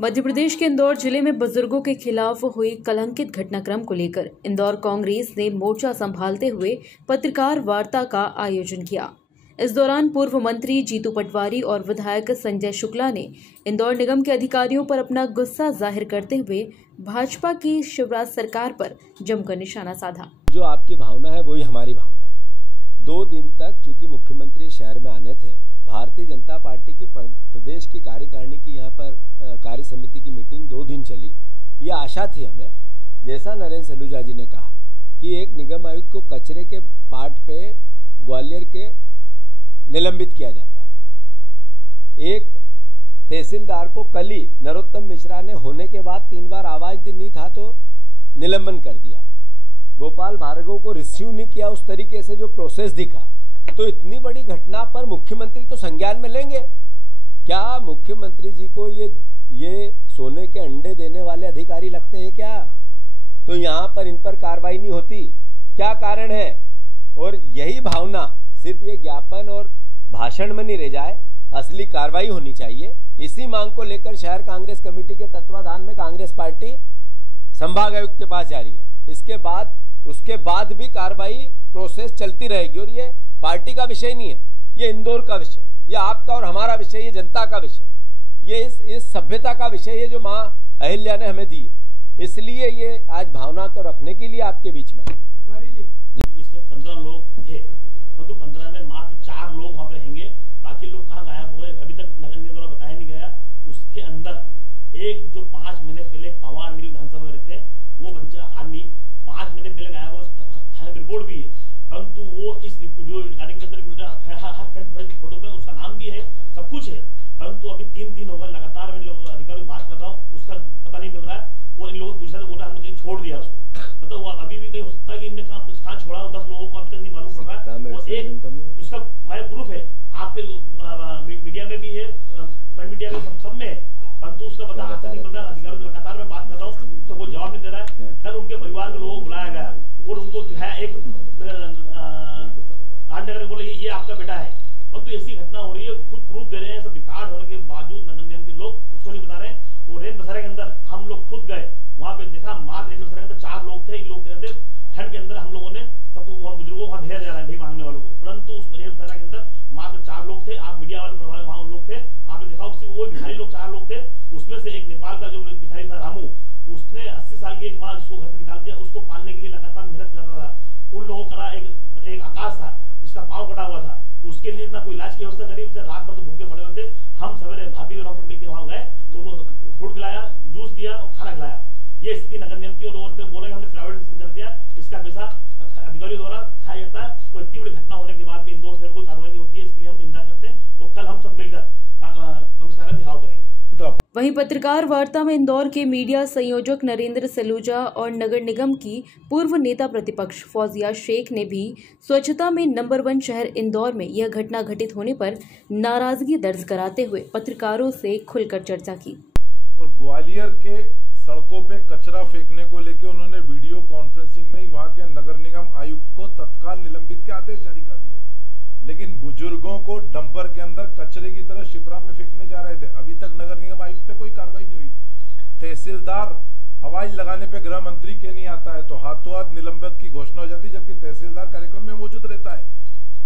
मध्य प्रदेश के इंदौर जिले में बुजुर्गों के खिलाफ हुई कलंकित घटनाक्रम को लेकर इंदौर कांग्रेस ने मोर्चा संभालते हुए पत्रकार वार्ता का आयोजन किया। इस दौरान पूर्व मंत्री जीतू पटवारी और विधायक संजय शुक्ला ने इंदौर निगम के अधिकारियों पर अपना गुस्सा जाहिर करते हुए भाजपा की शिवराज सरकार पर जमकर निशाना साधा। जो आपकी भावना है वही हमारी भावना है। 2 दिन तक चूंकि मुख्यमंत्री शहर में आने थे, भारतीय जनता पार्टी की प्रदेश की कार्यकारिणी की यहाँ पर कार्य समिति की मीटिंग 2 दिन चली। ये आशा थी हमें, जैसा नरेंद्र सलूजा जी ने कहा कि एक निगम आयुक्त को कचरे के पार्ट पे ग्वालियर के निलंबित किया जाता है। एक तहसीलदार को कल ही नरोत्तम मिश्रा ने होने के बाद 3 बार आवाज दी था तो निलंबन कर दिया। गोपाल भार्गव को रिसीव नहीं किया उस तरीके से जो प्रोसेस दिखा। तो इतनी बड़ी घटना पर मुख्यमंत्री तो संज्ञान में लेंगे क्या? मुख्यमंत्री जी को ये सोने के अंडे देने वाले अधिकारी लगते हैं क्या? तो यहाँ पर इन पर कार्रवाई नहीं होती, क्या कारण है? और यही भावना सिर्फ ये ज्ञापन और भाषण में नहीं रह जाए, असली कार्रवाई होनी चाहिए। इसी मांग को लेकर शहर कांग्रेस कमेटी के तत्वाधान में कांग्रेस पार्टी संभाग आयुक्त के पास जा रही है। उसके बाद भी कार्रवाई प्रोसेस चलती रहेगी। और ये पार्टी का विषय नहीं है, ये इंदौर का विषय, ये आपका और हमारा विषय, ये जनता का विषय, ये इस सभ्यता का विषय है जो माँ अहिल्या ने हमें दी है। इसलिए ये आज भावना को रखने के लिए आपके बीच में इसमें 15 लोग थे, परंतु 15 में मात्र 4 लोग वहां पर रहेंगे, बाकी लोग कहाँ गायब हुए अभी तक नगर निगम द्वारा बताया नहीं गया। उसके अंदर एक जो 5 महीने पहले पवार मिल विधानसभा में रहते हैं, वो बच्चा आदमी 5 महीने पहले गायब हुआ, थाने में रिपोर्ट भी है, परंतु वो इस वीडियो रिकॉर्डिंग के अंदर मिल रहा है, हर फोटो में उसका नाम भी है, सब कुछ है, परंतु अभी 3 दिन हो गए लगातार मैं लोगों अधिकारियों से बात कर रहा हूँ, उसका पता नहीं मिल रहा है। वो इन लोगों को पूछा तो हमने कहीं छोड़ दिया उसको, मतलब वो अभी भी कहीं हो सकता है कि इनने कहाँ छोड़ा, 10 लोगों को अभी तक नहीं मालूम पड़ रहा है। और एक इसका हमारे प्रूफ है, आपके मीडिया में भी है, प्रिंट मीडिया में सब में है, परंतु उसका पता आज तक नहीं मिल रहा। अधिकारियों से लगातार मैं बात कर रहा हूँ, उसको कोई जवाब नहीं दे रहा है। कल उनके परिवार के लोगों को बुलाया गया और उनको दिखाया, एक राजनगर बोले ये आपका बेटा है, परंतु ऐसी घटना हो रही है, खुद प्रूफ दे रहे हैं, सब रिकॉर्ड होने के बावजूद नगर निगम के लोग उसको नहीं बता रहे हैं। और रेन बसेरे के अंदर हम लोग खुद गए, वहां पे देखा मात्र रेन बसेरे के अंदर 4 लोग थे। इन लोग कह रहे थे ठंड के अंदर हम लोगों ने सबको वहां बुजुर्गों को वहां भेजा जा रहा है भीख मांगने वालों को, परंतु उस रेन बसेरे के अंदर मात्र 4 लोग थे। आप मीडिया वाले प्रभाव वहां लोग थे, आपने देखा वो भिखारी लोग 4 लोग थे। उसमें से एक नेपाल का जो भिखारी था रामू, उसने 80 साल की एक माँ जिसको घर से निकाल दिया, उसको पालने के लिए लगातार मेहनत कर रहा था। उन लोगों का एक आकाश था जिसका पाँव कटा हुआ था, उसके लिए ना कोई इलाज की व्यवस्था करी, रात भर तो भूखे पड़े हुए थे। हम सवेरे भाभी और हम मिलकर वहां गए, तो उनको फूड खिलाया, जूस दिया और खाना खिलाया। ये स्थिति नगर निगम की, और बोलेंगे हमने प्राइवेटाइजेशन कर दिया, इसका पैसा अधिकारियों द्वारा खाया जाता है। और इतनी बड़ी घटना होने के बाद भी इंदौर शहर कोई कार्रवाई नहीं होती है, इसलिए हम निंदा करते हैं और कल हम सब मिलकर कमिश्नर घेराव करेंगे। वहीं पत्रकार वार्ता में इंदौर के मीडिया संयोजक नरेंद्र सलूजा और नगर निगम की पूर्व नेता प्रतिपक्ष फौजिया शेख ने भी स्वच्छता में नंबर 1 शहर इंदौर में यह घटना घटित होने पर नाराजगी दर्ज कराते हुए पत्रकारों से खुलकर चर्चा की। और ग्वालियर के सड़कों पे कचरा फेंकने को लेकर उन्होंने वीडियो कॉन्फ्रेंसिंग में ही वहां के नगर निगम आयुक्त को तत्काल निलंबित के आदेश जारी कर दिए, लेकिन बुजुर्गों को डंपर के अंदर कचरे की तरह शिप्रा में फेंकने जा रहे थे। अभी तक नगर निगम आयुक्त पे कोई कार्रवाई नहीं हुई। तहसीलदार आवाज लगाने पे गृह मंत्री के नहीं आता है तो हाथों हाथ निलंबित की घोषणा हो जाती है, जबकि तहसीलदार कार्यक्रम में मौजूद रहता है।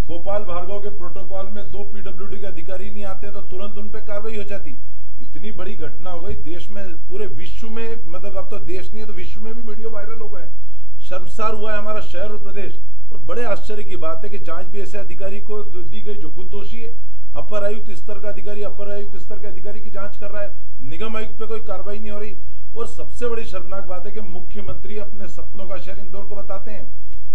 गोपाल भार्गव के प्रोटोकॉल में 2 PWD के अधिकारी नहीं आते तो तुरंत उन पर कार्रवाई हो जाती। इतनी बड़ी घटना हो गई देश में, पूरे विश्व में, मतलब अब तो देश नहीं है तो विश्व में भी वीडियो वायरल हो गए। शर्मसार हुआ है हमारा शहर और प्रदेश। और बड़े आश्चर्य की बात है कि जांच भी ऐसे अधिकारी को दी गई जो खुद दोषी है। अपर आयुक्त स्तर का अधिकारी अपर आयुक्त स्तर के अधिकारी की जांच कर रहा है, निगम आयुक्त पे कोई कार्रवाई नहीं हो रही। और सबसे बड़ी शर्मनाक बात है कि मुख्यमंत्री अपने सपनों का शहर इंदौर को बताते हैं,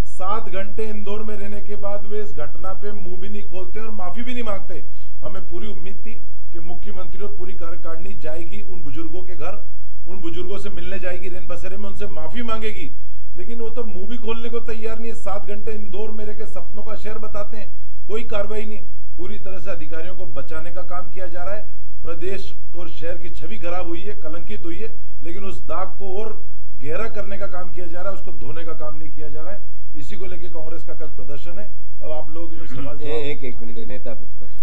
7 घंटे इंदौर में रहने के बाद वे इस घटना पे मुंह भी नहीं खोलते और माफी भी नहीं मांगते। हमें पूरी उम्मीद थी कि मुख्यमंत्री और पूरी कार्यकारिणी जाएगी उन बुजुर्गों के घर, उन बुजुर्गों से मिलने जाएगी रेन बसेरे में, उनसे माफी मांगेगी, लेकिन वो तो मुंह भी खोलने को तैयार नहीं है। 7 घंटे इंदौर में रह के सपनों का शहर बताते हैं, कोई कार्रवाई नहीं। पूरी तरह से अधिकारियों को बचाने का काम किया जा रहा है। प्रदेश और शहर की छवि खराब हुई है, कलंकित हुई है, लेकिन उस दाग को और गहरा करने का काम किया जा रहा है, उसको धोने का काम नहीं किया जा रहा है। इसी को लेकर कांग्रेस का कल प्रदर्शन है। अब आप लोग जो सवाल एक मिनट नेता प्रतिपक्ष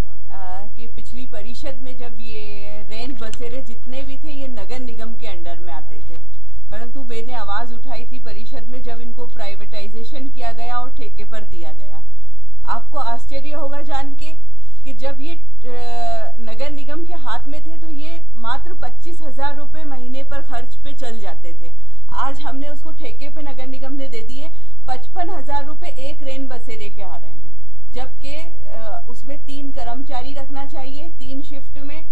कि पिछली परिषद में जब ये रेन बसेरे जितने भी थे ये नगर आपको आश्चर्य होगा जान के कि जब ये नगर निगम के हाथ में थे तो ये मात्र 25,000 रुपये महीने पर खर्च पे चल जाते थे। आज हमने उसको ठेके पे नगर निगम ने दे दिए, 55,000 रुपये एक रेन बसेरे के आ रहे हैं, जबकि उसमें 3 कर्मचारी रखना चाहिए 3 शिफ्ट में,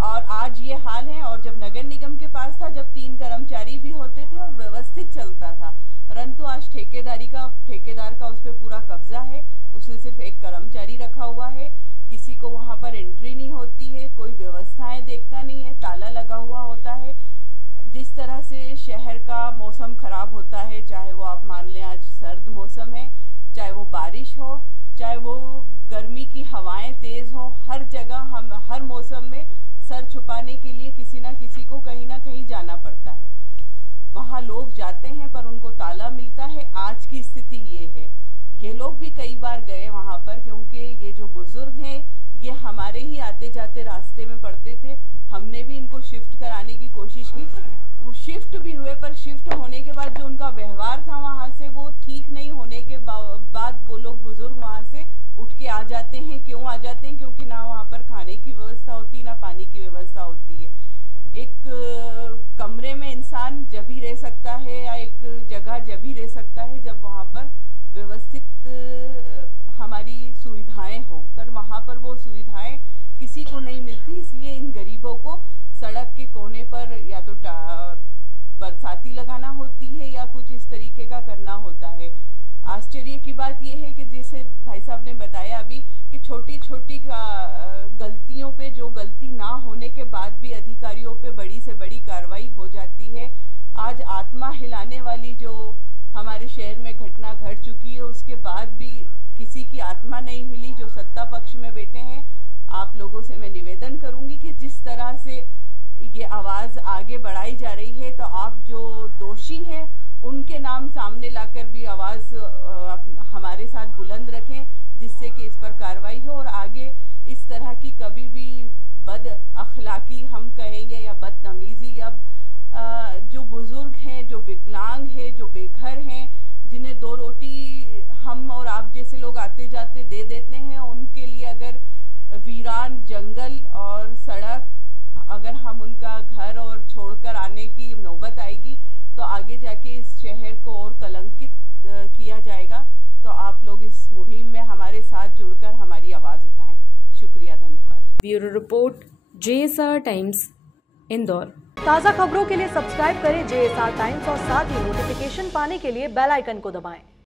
और आज ये हाल है। और जब नगर निगम के पास था, जब 3 कर्मचारी भी होते थे और व्यवस्थित चलता था, परंतु आज ठेकेदार का उस पर पूरा कब्जा है। उसने सिर्फ 1 कर्मचारी रखा हुआ है, किसी को वहाँ पर एंट्री नहीं होती है, कोई व्यवस्थाएं देखता नहीं है, ताला लगा हुआ होता है। जिस तरह से शहर का मौसम खराब होता है, चाहे वो आप मान लें आज सर्द मौसम है, चाहे वो बारिश हो, चाहे वो गर्मी की हवाएं तेज़ हों, हर जगह हम हर मौसम में सर छुपाने के लिए किसी ना किसी को कहीं ना कहीं जाना पड़ता है। वहाँ लोग जाते हैं पर उनको ताला मिलता है। आज की स्थिति ये है। ये लोग भी कई बार गए वहाँ पर, क्योंकि ये जो बुजुर्ग हैं ये हमारे ही आते जाते रास्ते में पड़ते थे। हमने भी इनको शिफ्ट कराने की कोशिश की, वो शिफ्ट भी हुए, पर शिफ्ट होने के बाद जो उनका व्यवहार था वहाँ से वो ठीक नहीं होने के बाद वो लोग बुजुर्ग वहाँ से उठ के आ जाते हैं। क्यों आ जाते हैं? क्योंकि ना वहाँ पर खाने की व्यवस्था होती, ना पानी की व्यवस्था होती है। एक कमरे में इंसान जब ही रह सकता है या एक जगह जब ही रह सकता है जब वहाँ पर व्यवस्थित हमारी सुविधाएं हो, पर वहाँ पर वो सुविधाएं किसी को नहीं मिलती। इसलिए इन गरीबों को सड़क के कोने पर या तो बरसाती लगाना होती है या कुछ इस तरीके का करना होता है। आश्चर्य की बात यह है कि जैसे भाई साहब ने बताया अभी कि छोटी छोटी गलतियों पे, जो गलती ना होने के बाद भी अधिकारियों पे बड़ी से बड़ी कार्रवाई हो जाती है। आज आत्मा हिलाने वाली जो हमारे शहर में घटना घट चुकी है, उसके बाद भी किसी की आत्मा नहीं हिली। जो सत्ता पक्ष में बैठे हैं, आप लोगों से मैं निवेदन करूंगी कि जिस तरह से ये आवाज़ आगे बढ़ाई जा रही है, तो आप जो दोषी हैं उनके नाम सामने लाकर भी आवाज़ हमारे साथ बुलंद रखें, जिससे कि इस पर कार्रवाई हो और आगे इस तरह की कभी भी बद अखलाकी हम कहेंगे या बदतमीज़ी या जो बुज़ुर्ग हैं, जो विकलांग हैं, जो बेघर हैं, जिन्हें 2 रोटी हम और आप जैसे लोग आते जाते दे देते हैं, उनके लिए अगर वीरान जंगल और सड़क अगर हम उनका घर और छोड़कर आने की नौबत आएगी तो आगे जाके इस शहर को और कलंकित किया जाएगा। तो आप लोग इस मुहिम में हमारे साथ जुड़कर हमारी आवाज़ उठाएं। शुक्रिया, धन्यवाद। Bureau report, JSR times, Indore. ताज़ा खबरों के लिए सब्सक्राइब करें JSR टाइम्स और साथ ही नोटिफिकेशन पाने के लिए बेल आइकन को दबाएं।